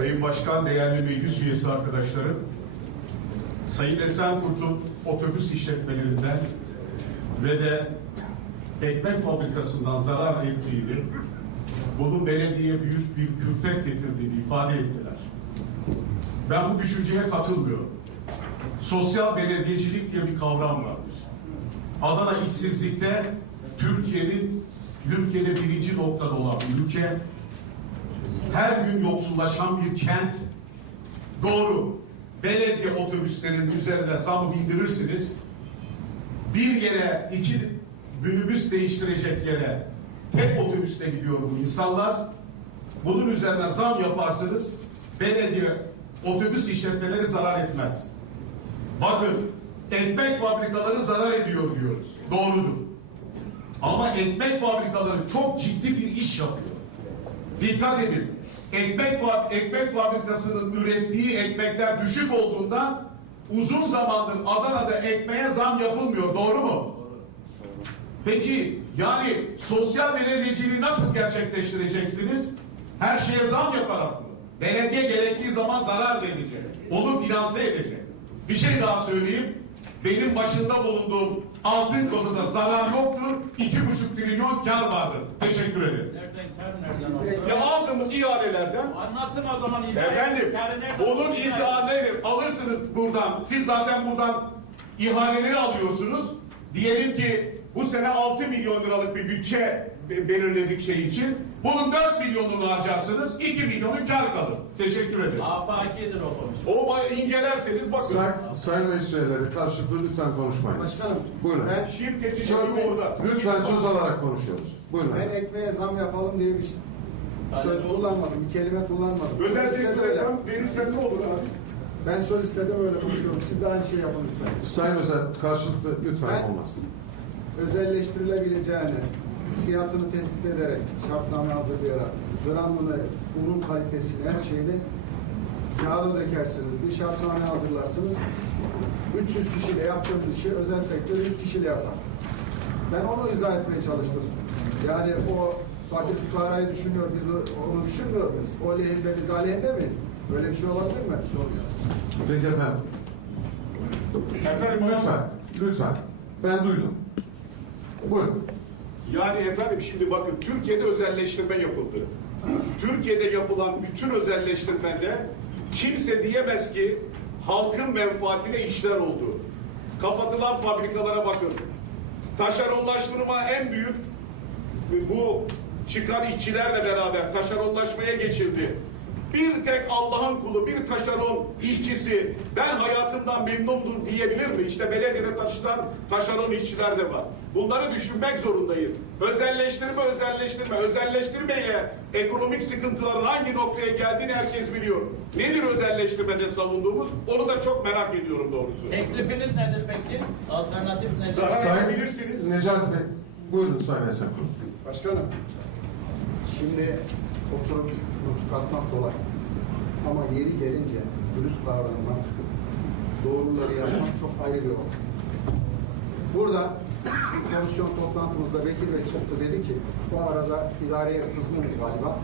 Sayın Başkan, değerli meclis üyesi arkadaşlarım, Sayın Esenkurt'un otobüs işletmelerinden ve de ekmek fabrikasından zarar ettiğini, bunun belediye büyük bir külfet getirdiğini ifade ettiler. Ben bu düşünceye katılmıyorum. Sosyal belediyecilik diye bir kavram vardır. Adana işsizlikte Türkiye'nin Türkiye'de birinci noktada olan bir ülke, her gün yoksullaşan bir kent. Doğru. Belediye otobüslerinin üzerine zam bindirirsiniz. Bir yere iki minibüs değiştirecek yere tek otobüste gidiyor bu insanlar. Bunun üzerine zam yaparsanız belediye otobüs işletmeleri zarar etmez. Bakın ekmek fabrikaları zarar ediyor diyoruz. Doğrudur. Ama ekmek fabrikaları çok ciddi bir iş yapıyor. Dikkat edin. Ekmek, ekmek fabrikasının ürettiği ekmekler düşük olduğundan uzun zamandır Adana'da ekmeğe zam yapılmıyor. Doğru mu? Peki yani sosyal belediyeciliği nasıl gerçekleştireceksiniz? Her şeye zam yaparak mı? Belediye gerektiği zaman zarar verecek. Onu finanse edecek. Bir şey daha söyleyeyim. Benim başında bulunduğum altın konuda zarar yoktur. iki buçuk trilyon kar vardır. Teşekkür ederim. Ya aldığımız ihalelerden Anlatın o zaman izah Efendim, bunun izahı nedir? Alırsınız buradan. Siz zaten buradan ihaleleri alıyorsunuz. Diyelim ki bu sene 6 milyon liralık bir bütçe be- belirledik şey için. Bunun 4 milyonunu harcarsınız. 2 milyonu kar kalır. Teşekkür ederim. Afakidir o komisyon. O incelerseniz bakın. Say, sayın meclis üyeleri karşılıklı lütfen konuşmayın. Başkanım, Buyurun. ben, Şirketin Söyle- orada. Lütfen söz alarak konuşuyoruz. Buyurun. ben ekmeğe zam yapalım diye bir söz kullanmadım, bir kelime kullanmadım. Özel Söz sektör istedi öyle. hesap verirsen ne olur abi? Ben söz istedim öyle konuşuyorum. Siz de aynı şey yapın lütfen. Sayın Özel karşılıklı lütfen Ben- olmaz. Özelleştirilebileceğini, fiyatını tespit ederek, şartname hazırlayarak, gramını, unun kalitesini, her şeyini kağıda dökersiniz, bir şartname hazırlarsınız. 300 kişiyle yaptığımız işi özel sektör 100 kişiyle yapar. Ben onu izah etmeye çalıştım. Yani o fakir fukarayı düşünüyor, biz o- onu düşünmüyor muyuz? O lehinde, biz aleyhinde miyiz? Böyle bir şey olabilir mi? Peki efendim. Efendim Lütfen. Lütfen. Ben duydum. Buyurun. Yani efendim şimdi bakın Türkiye'de özelleştirme yapıldı. Türkiye'de yapılan bütün özelleştirmede kimse diyemez ki halkın menfaatine işler oldu. Kapatılan fabrikalara bakın. Taşeronlaştırma en büyük bu çıkan işçilerle beraber taşeronlaşmaya geçildi. Bir tek Allah'ın kulu, bir taşeron işçisi ben hayatımdan memnundum diyebilir mi? İşte belediyede taşınan taşeron işçiler de var. Bunları düşünmek zorundayız. Özelleştirme, özelleştirme, özelleştirmeyle ekonomik sıkıntıların hangi noktaya geldiğini herkes biliyor. Nedir özelleştirmede savunduğumuz? Onu da çok merak ediyorum doğrusu. Teklifiniz nedir peki? Alternatif nedir? Sayın bilirsiniz. Necati Bey. Buyurun Sayın Esenkurt. Başkanım, şimdi oturup nutuk atmak kolay. Ama yeri gelince dürüst davranmak, doğruları yapmak çok ayrı bir olay. Burada komisyon toplantımızda Bekir Bey çıktı dedi ki, bu arada idareye kızgın galiba.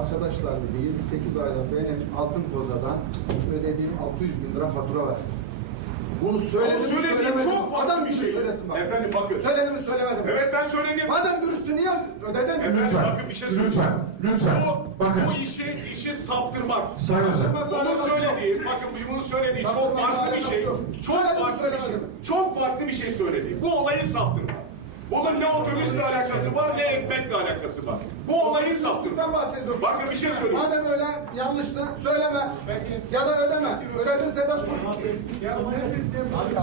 Arkadaşlar dedi 7-8 ayda benim altın kozadan ödediğim 600 bin lira fatura var. Bunu söyledi mi söylemedi mi? çok Adam bir şey. söylesin bak. Efendim bakın. Söyledi mi söylemedi? Evet ben söylediğim Madem dürüstsün niye ödedin? Efendim, Lütfen, bakın bir şey lütfen, lütfen. Bu, Bakın. bu işi, işi saptırmak. Sayın Özel. Bunu söylediği, bakın bunu söylediği çok Saptırmak farklı bir şey. Çok farklı bir şey. Çok farklı bir şey söyledi. Bu olayı saptırmak. Bunun ne otobüsle alakası var ne ekmekle alakası var. Bu olayı. Dürüstlükten bahsediyorsun. Bakın bir şey söyleyeyim. Madem öyle yanlıştı söyleme. Ya da ödeme. Ödedinse de sus.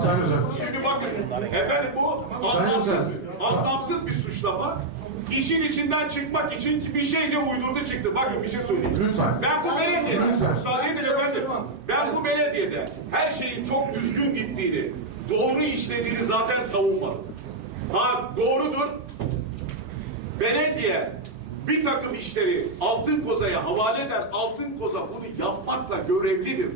Sayın Özel. Şimdi bakın efendim bu anlamsız, anlamsız bir suçlama. İşin içinden çıkmak için bir şeyle uydurdu çıktı. Bakın bir şey söyleyeyim. Lütfen. Ben bu belediyede, müsaade edin efendim. Ben bu belediyede her şeyin çok düzgün gittiğini, doğru işlediğini zaten savunmadım. Ha doğrudur. Belediye bir takım işleri Altın Koza'ya havale eder. Altın Koza bunu yapmakla görevlidir.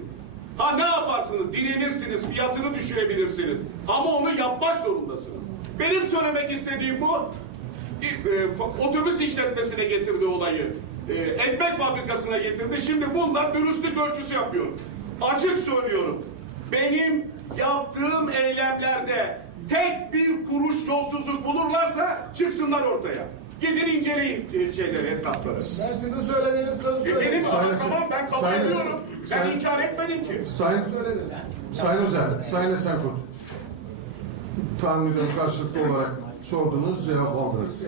Ha ne yaparsınız? Direnirsiniz, fiyatını düşürebilirsiniz. Ama onu yapmak zorundasınız. Benim söylemek istediğim bu. E, e, otobüs işletmesine getirdi olayı. e, ekmek fabrikasına getirdi. Şimdi bundan dürüstlük ölçüsü yapıyor. Açık söylüyorum. Benim yaptığım eylemlerde tek bir kuruş yolsuzluk bulurlarsa çıksınlar ortaya. Gidin inceleyin şeyleri, hesapları. Ben sizin söylediğiniz sözü E, Benim söyledim. Sayın- ama tamam ben kabul Sayın- ediyorum. Ben Sayın- inkar etmedim ki. Sayın, Söylediniz. Sayın Özel, Sayın Esenkurt. Ediyorum karşılıklı olarak sordunuz, cevap aldınız.